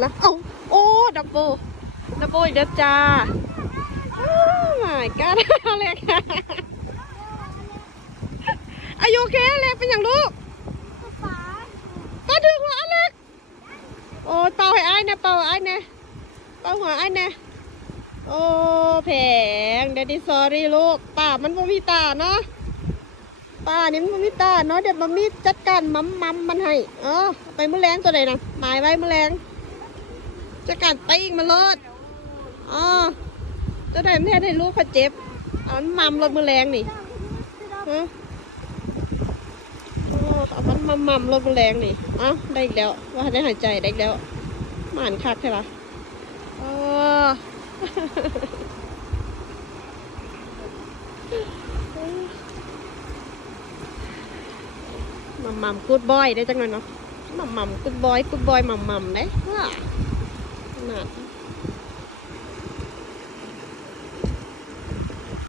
แล้วโอ้ดับเบิลอีกแล้วจ้าโอ้ my god อะไรค่ะอายุแค่เล็กเป็นอย่างลูกก็ถึงหัวเล็กโอ้เป่าให้อ้ายนะเป่าอ้ายนะเป่าหัวอ้ายนะโอ้แผงเดดดี้ sorry ลูกป่ามันบ่มีตาเนาะป่านี่มันบ่มีตาเนาะเดี๋ยวมันมีจัดการมัมมันให้ไปมื้อแรงตัวไหนนะหมายไว้มื้อแรงจัดการตีอีกมาเลยจะได้ไม่ให้ลูกเขาเจ็บเอามัมรถมือแรงนี่ฮะเอามันมัมรถมือแรงนี่ได้อีกแล้วว่าได้หายใจได้อีกแล้วหมานคักใช่ปะมัมกูดบอยได้จังเลยเนาะมัมกูดบอยมัมได้ว้าน่ะ